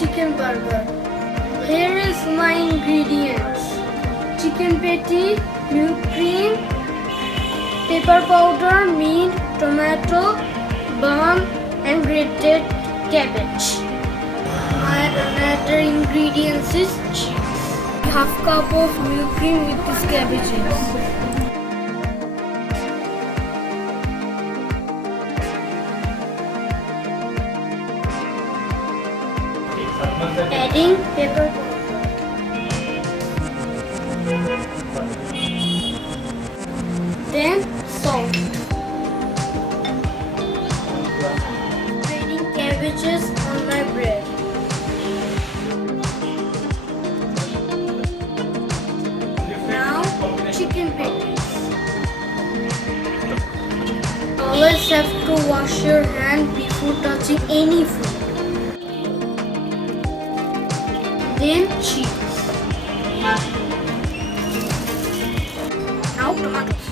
chicken burger. Here is my ingredients: chicken patty, milk cream, pepper powder, mint, tomato, bun, and grated cabbage. My another ingredients is cheese. Half cup of milk cream with these cabbages. Adding pepper powder. Then salt. Spreading cabbages on my bread. Now chicken patties. Always have to wash your hand before touching any food. Then cheese. Now tomatoes.